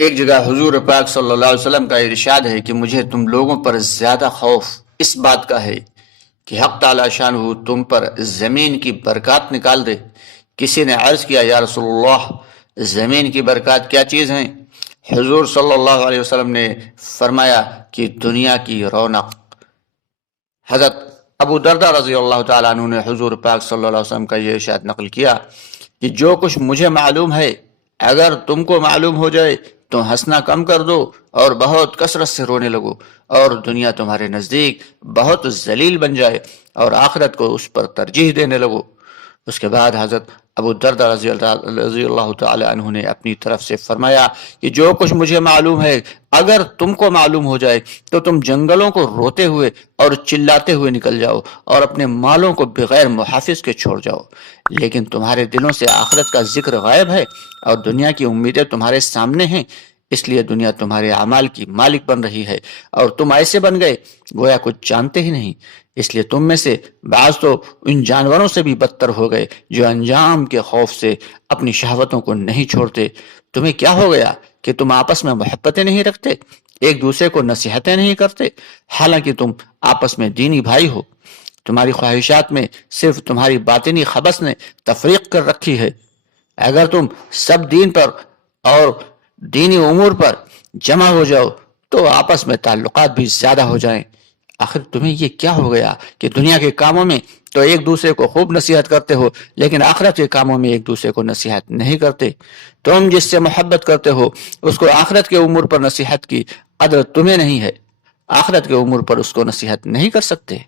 ایک جگہ حضور پاک صلی اللہ علیہ وسلم کا ارشاد ہے کہ مجھے تم لوگوں پر زیادہ خوف اس بات کا ہے کہ حق تعالی شان تم پر زمین کی برکات نکال دے۔ کسی نے عرض کیا یا رسول اللہ، زمین کی برکات کیا چیز ہیں؟ حضور صلی اللہ علیہ وسلم نے فرمایا کہ دنیا کی رونق۔ حضرت ابو دردہ رضی اللہ تعالیٰ عنہ نے حضور پاک صلی اللہ علیہ وسلم کا یہ ارشاد نقل کیا کہ جو کچھ مجھے معلوم ہے اگر تم کو معلوم ہو جائے تو ہنسنا کم کر دو اور بہت کثرت سے رونے لگو، اور دنیا تمہارے نزدیک بہت ذلیل بن جائے اور آخرت کو اس پر ترجیح دینے لگو۔ اس کے بعد حضرت ابو دردہ رضی اللہ تعالی عنہ نے اپنی طرف سے فرمایا کہ جو کچھ مجھے معلوم ہے اگر تم کو معلوم ہو جائے تو تم جنگلوں کو روتے ہوئے اور چلاتے ہوئے نکل جاؤ اور اپنے مالوں کو بغیر محافظ کے چھوڑ جاؤ، لیکن تمہارے دلوں سے آخرت کا ذکر غائب ہے اور دنیا کی امیدیں تمہارے سامنے ہیں، اس لیے دنیا تمہارے اعمال کی مالک بن رہی ہے اور تم ایسے بن گئے گویا کچھ جانتے ہی نہیں۔ اس لیے تم میں سے بعض تو ان جانوروں سے بھی بدتر ہو گئے جو انجام کے خوف سے اپنی شہوتوں کو نہیں چھوڑتے۔ تمہیں کیا ہو گیا کہ تم آپس میں محبتیں نہیں رکھتے، ایک دوسرے کو نصیحتیں نہیں کرتے، حالانکہ تم آپس میں دینی بھائی ہو؟ تمہاری خواہشات میں صرف تمہاری باطنی خبث نے تفریق کر رکھی ہے۔ اگر تم سب دین پر اور دینی امور پر جمع ہو جاؤ تو آپس میں تعلقات بھی زیادہ ہو جائیں۔ آخر تمہیں یہ کیا ہو گیا کہ دنیا کے کاموں میں تو ایک دوسرے کو خوب نصیحت کرتے ہو لیکن آخرت کے کاموں میں ایک دوسرے کو نصیحت نہیں کرتے؟ تم جس سے محبت کرتے ہو اس کو آخرت کے امور پر نصیحت کی قدر تمہیں نہیں ہے، آخرت کے امور پر اس کو نصیحت نہیں کر سکتے۔